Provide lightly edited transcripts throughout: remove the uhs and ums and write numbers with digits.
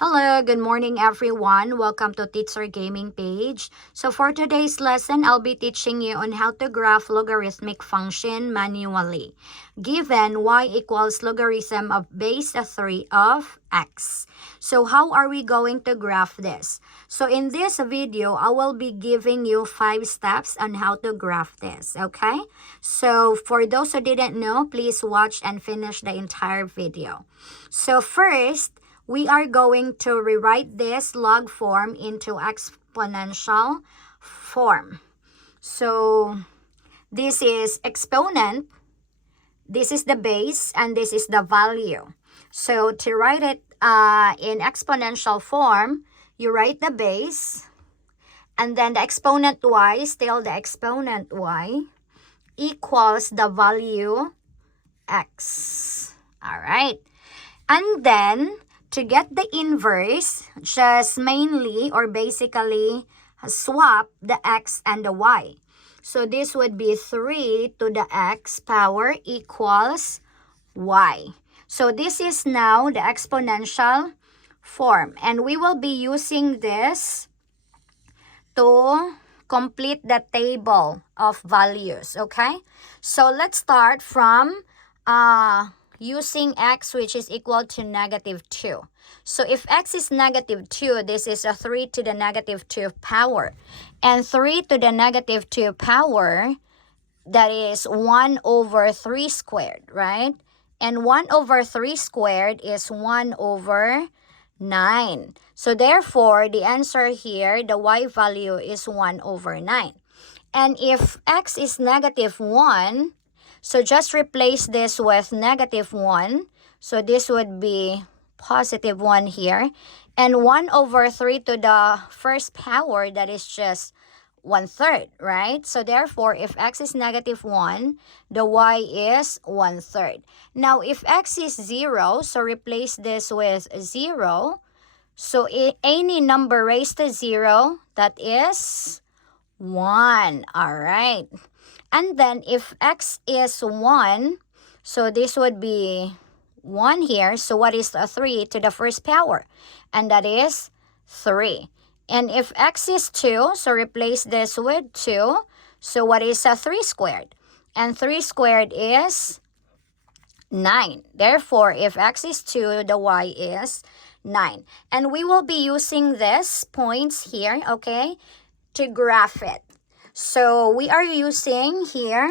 Hello, good morning everyone. Welcome to Teacher Gaming page. So for today's lesson, I'll be teaching you on how to graph logarithmic function manually. Given y equals logarithm of base 3 of x. So how are we going to graph this? So in this video, I will be giving you 5 steps on how to graph this, okay? So for those who didn't know, please watch and finish the entire video. So first, we are going to rewrite this log form into exponential form. So this is exponent, this is the base, and this is the value. So to write it in exponential form, you write the base, and then the exponent y, still the exponent y, equals the value x. All right. And then, to get the inverse, just mainly or basically swap the x and the y. So this would be 3 to the x power equals y. So this is now the exponential form. And we will be using this to complete the table of values, okay? So let's start from using x, which is equal to -2. So if x is -2, this is a 3 to the -2 power. And 3 to the -2 power, that is 1 over 3 squared, right? And 1 over 3 squared is 1 over 9. So therefore, the answer here, the y value is 1 over 9. And if x is -1, so just replace this with -1. So this would be +1 here. And 1 over 3 to the first power, that is just 1/3, right? So therefore, if x is -1, the y is 1/3. Now, if x is 0, so replace this with 0. So any number raised to 0, that is 1. All right. And then if x is 1, so this would be 1 here. So what is the 3 to the first power? And that is 3. And if x is 2, so replace this with 2. So what is a 3 squared? And 3 squared is 9. Therefore, if x is 2, the y is 9. And we will be using these points here, okay, to graph it. So we are using here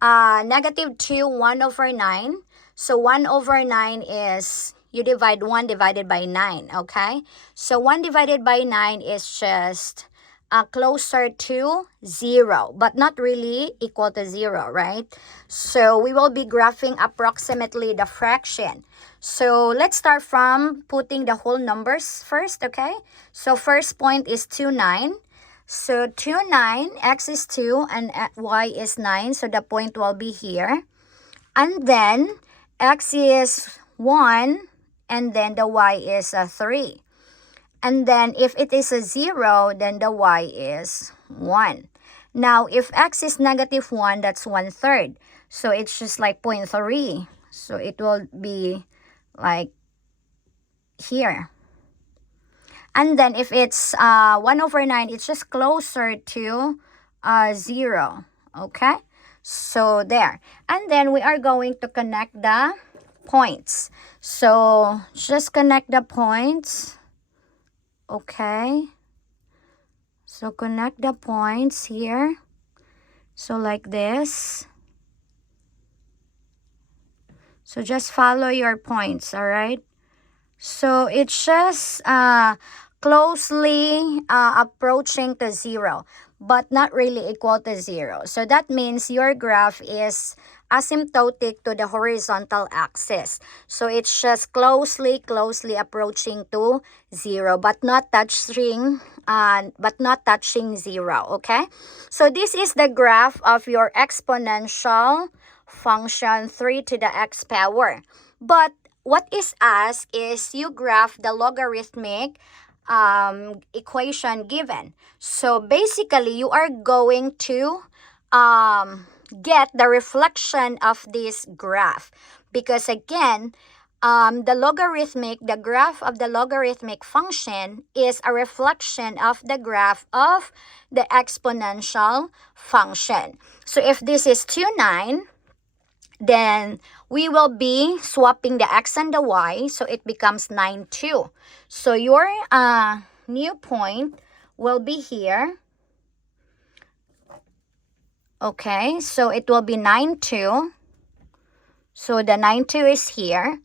-2, 1 over 9. So 1 over 9 is, you divide 1 divided by 9, okay? So 1 divided by 9 is just closer to 0, but not really equal to 0, right? So we will be graphing approximately the fraction. So let's start from putting the whole numbers first, okay? So first point is 2, 9. So 2, 9, x is 2, and y is 9. So the point will be here. And then x is 1, and then the y is 3. And then if it is a 0, then the y is 1. Now, if x is -1, that's 1/3. So it's just like 0.3. So it will be like here. And then if it's 1 over 9, it's just closer to 0. Okay? So there. And then we are going to connect the points. So just connect the points. Okay? So connect the points here. So like this. So just follow your points, all right? So it's just closely approaching to 0, but not really equal to 0. So that means your graph is asymptotic to the horizontal axis. So it's just closely approaching to 0, but not touching 0, okay? So this is the graph of your exponential function 3 to the x power. But what is asked is you graph the logarithmic equation given. So basically, you are going to get the reflection of this graph. Because again, the graph of the logarithmic function is a reflection of the graph of the exponential function. So if this is 2, 9, then we will be swapping the x and the y, so it becomes 9, 2. So your new point will be here. Okay, so it will be 9, 2. So the 9, 2 is here.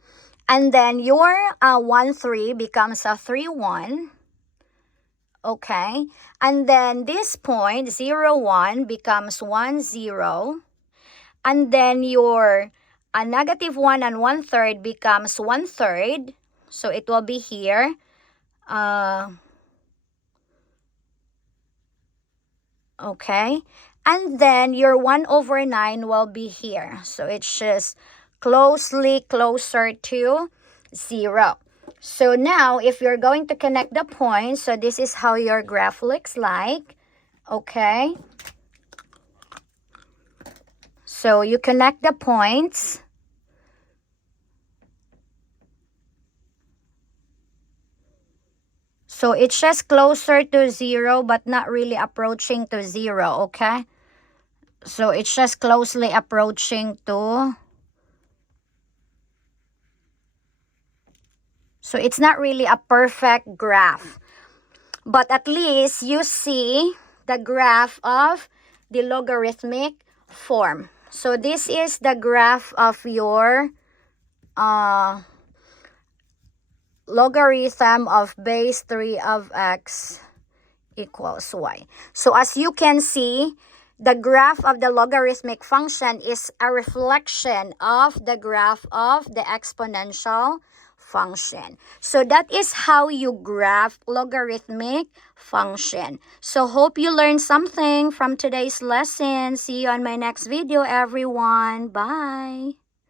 And then your 1, 3 becomes a 3, 1. Okay. And then this point, 0, 1, becomes 1, 0. And then your negative 1 and 1/3 becomes 1/3. So it will be here. Okay. And then your 1/9 will be here. So it's just closer to 0. So now, if you're going to connect the points, so this is how your graph looks like. Okay. So you connect the points. So it's just closer to 0, but not really approaching to 0, okay? So it's just closely approaching to... So it's not really a perfect graph. But at least you see the graph of the logarithmic form. So this is the graph of your logarithm of base 3 of x equals y. So as you can see, the graph of the logarithmic function is a reflection of the graph of the exponential function. So that is how you graph logarithmic function. So hope you learned something from today's lesson. See you on my next video, everyone. Bye.